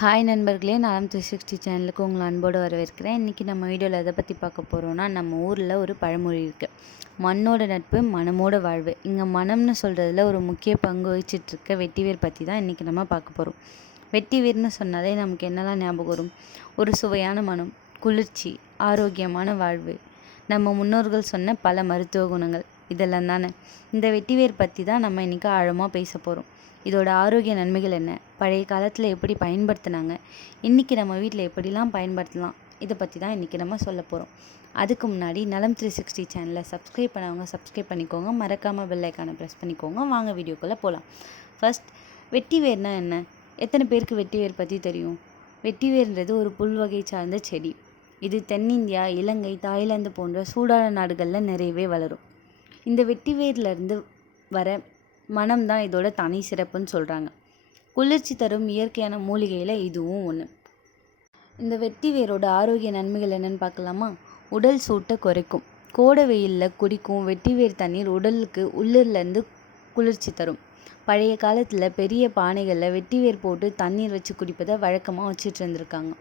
Hi நண்பர்களே நான் three sixty சேனலுக்கு உங்களை அன்போடு வரவேற்கிறேன். இன்றைக்கி நம்ம வீடியோவில் எதை பற்றி பார்க்க போகிறோன்னா நம்ம ஊரில் ஒரு பழமொழி இருக்குது மண்ணோட நட்பு மனமோட வாழ்வு. இங்கே மனம்னு சொல்கிறதுல ஒரு முக்கிய பங்கு வகிச்சிட்ருக்க வெட்டிவேர் பற்றி தான் இன்றைக்கி நம்ம பார்க்க போகிறோம் வெட்டிவேர்னு சொன்னாலே நமக்கு என்னெல்லாம் ஞாபகம் வரும்? ஒரு சுவையான மனம் குளிர்ச்சி ஆரோக்கியமான வாழ்வு. நம்ம முன்னோர்கள் சொன்ன பல மருத்துவ குணங்கள். இதெல்லாம் தானே இந்த வெட்டிவேர் பற்றி தான் நம்ம இன்றைக்கி ஆழமாக பேச போகிறோம் இதோட ஆரோக்கிய நன்மைகள் என்ன? பழைய காலத்தில் எப்படி பயன்படுத்தினாங்க? இன்றைக்கி நம்ம வீட்டில் எப்படிலாம் பயன்படுத்தலாம்? இதை பற்றி தான் இன்றைக்கி நம்ம சொல்ல போகிறோம் அதுக்கு முன்னாடி நலம் த்ரீ சிக்ஸ்டி சேனலை சப்ஸ்கிரைப் பண்ணவங்க சப்ஸ்கிரைப் பண்ணிக்கோங்க. மறக்காமல் பெல்லைக்கான ப்ரெஸ் பண்ணிக்கோங்க. வாங்க வீடியோக்குள்ளே போகலாம் ஃபஸ்ட் வெட்டி வேர்னால் என்ன? எத்தனை பேருக்கு வெட்டி வேர் பற்றி தெரியும்? வெட்டி வேர்ன்றது ஒரு புல் வகை சார்ந்த செடி. இது தென்னிந்தியா இலங்கை தாய்லாந்து போன்ற சூடான நாடுகளில் நிறையவே வளரும். இந்த வெட்டி வேர்லேருந்து வர மனம் தான் இதோட தனி சிறப்புன்னு சொல்கிறாங்க குளிர்ச்சி தரும் இயற்கையான மூலிகையில் இதுவும் ஒன்று இந்த வெட்டி வேரோட ஆரோக்கிய நன்மைகள் என்னென்னு பார்க்கலாமா? உடல் சூட்டை குறைக்கும். கோடை வெயிலில் குடிக்கும் வெட்டி வேர் தண்ணீர் உடலுக்கு உள்ளிருந்து குளிர்ச்சி தரும். பழைய காலத்தில் பெரிய பானைகளில் வெட்டி வேர் போட்டு தண்ணீர் வச்சு குடிப்பதை வழக்கமாக வச்சுட்டு இருந்திருக்காங்க.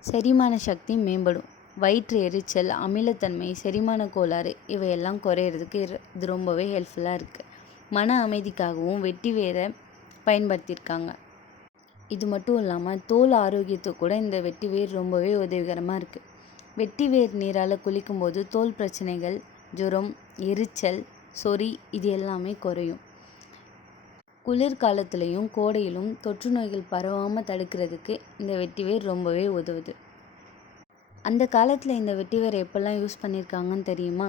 செரிமான சக்தி மேம்படும். வயிற்று எரிச்சல் அமிலத்தன்மை செரிமான கோளாறு இவையெல்லாம் குறையிறதுக்கு இது ரொம்பவே ஹெல்ப்ஃபுல்லாக இருக்குது மன அமைதிக்காகவும் வெட்டி வேரை பயன்படுத்தியிருக்காங்க. இது மட்டும் இல்லாமல் தோல் ஆரோக்கியத்துக்கு கூட இந்த வெட்டி வேர் ரொம்பவே உதவிகரமாக இருக்குது வெட்டி வேர் நீரால் குளிக்கும்போது தோல் பிரச்சனைகள் ஜுரம் எரிச்சல் சொறி இது எல்லாமே குறையும். குளிர்காலத்துலேயும் கோடையிலும் தொற்று நோய்கள் பரவாமல் தடுக்கிறதுக்கு இந்த வெட்டிவேர் ரொம்பவே உதவுது. அந்த காலத்தில் இந்த வெட்டிவேர் எப்போல்லாம் யூஸ் பண்ணியிருக்காங்கன்னு தெரியுமா?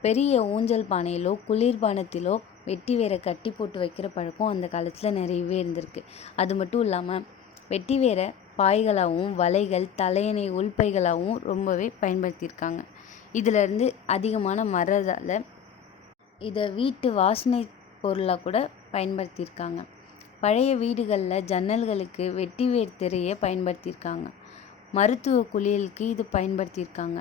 பெரிய ஊஞ்சல் பானையிலோ குளிர்பானத்திலோ வெட்டி வேரை கட்டி போட்டு வைக்கிற பழக்கம் அந்த காலத்தில் நிறையவே இருந்திருக்கு. அது மட்டும் இல்லாமல் வெட்டி வேரை பாய்களாகவும் வலைகள் தலையணை உள்பைகளாகவும் ரொம்பவே பயன்படுத்தியிருக்காங்க. இதிலிருந்து அதிகமான மரதால் இதை வீட்டு வாசனை பொருளாக கூட பயன்படுத்தியிருக்காங்க. பழைய வீடுகளில் ஜன்னல்களுக்கு வெட்டி வேர் திரையை பயன்படுத்தியிருக்காங்க. மருத்துவ குளியலுக்கு இது பயன்படுத்தியிருக்காங்க.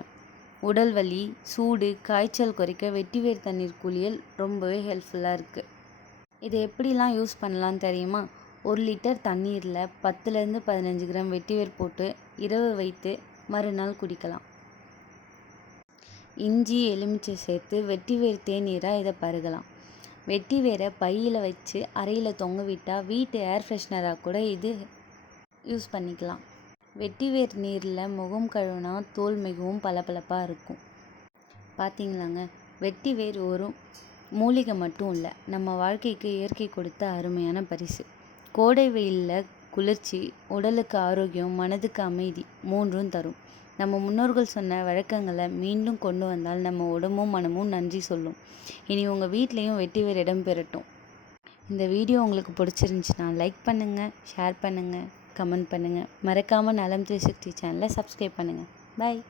உடல் வலி சூடு காய்ச்சல் குறைக்க வெட்டிவேர் தண்ணீர் குளியல் ரொம்பவே ஹெல்ப்ஃபுல்லாக இருக்குது இதை எப்படிலாம் யூஸ் பண்ணலான்னு தெரியுமா? ஒரு லிட்டர் தண்ணீரில் பத்துலேருந்து பதினஞ்சு கிராம் வெட்டிவேர் போட்டு இரவு வைத்து மறுநாள் குடிக்கலாம். இஞ்சி எலுமிச்சை சேர்த்து வெட்டிவேர் தேநீராக இதை பருகலாம். வெட்டி வேரை பையில் வச்சு அறையில் தொங்க விட்டால் வீட்டு ஏர் ஃப்ரெஷ்னராக கூட இது யூஸ் பண்ணிக்கலாம். வெட்டிவேர் நீரில் முகம் கழுவினா தோல் மிகவும் பளபளப்பாக இருக்கும். பார்த்தீங்களாங்க வெட்டிவேர் ஒரு மூலிகை மட்டும் இல்லை நம்ம வாழ்க்கைக்கு இயற்கை கொடுத்த அருமையான பரிசு. கோடை வெயிலில் குளிர்ச்சி உடலுக்கு ஆரோக்கியம் மனதுக்கு அமைதி மூன்றும் தரும். நம்ம முன்னோர்கள் சொன்ன வழக்கங்களை மீண்டும் கொண்டு வந்தால் நம்ம உடம்பும் மனமும் நன்றி சொல்லும். இனி உங்கள் வீட்லேயும் வெட்டிவேர் இடம் பெறட்டும். இந்த வீடியோ உங்களுக்கு பிடிச்சிருந்துச்சுன்னா லைக் பண்ணுங்கள் ஷேர் பண்ணுங்கள் கமெண்ட் பண்ணுங்கள் மறக்காமல் நலம் த்ரீ சிக்ஸ்டி சேனலை சப்ஸ்கிரைப் பண்ணுங்கள் பாய்.